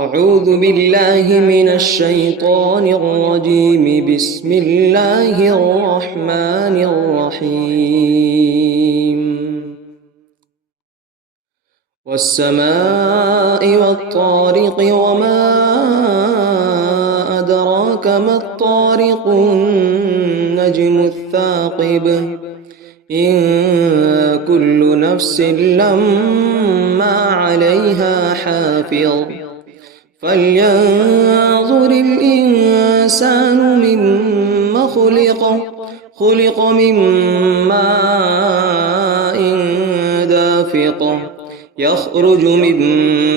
أعوذ بالله من الشيطان الرجيم. بسم الله الرحمن الرحيم. والسماء والطارق وما أدراك ما الطارق النجم الثاقب إن كل نفس لما عليها حافظ فلينظر الإنسان مما خلق من ماء دافق يخرج من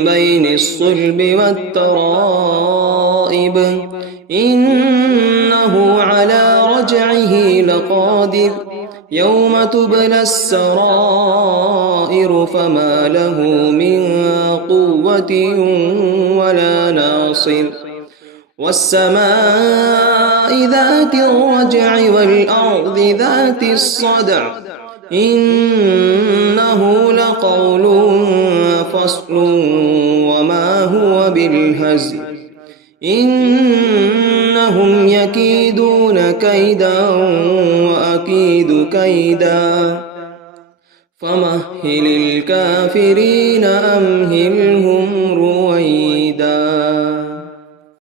بين الصلب والترائب إنه على رجعه لقادر يوم تبلى السرائر فما له من قوة ولا ناصر. والسماء ذات الرجع والأرض ذات الصدع إنه لقول فصل وما هو بالهزل إنهم يكيدون كيدا وأكيد كيدا فمهل الكافرين أمهلهم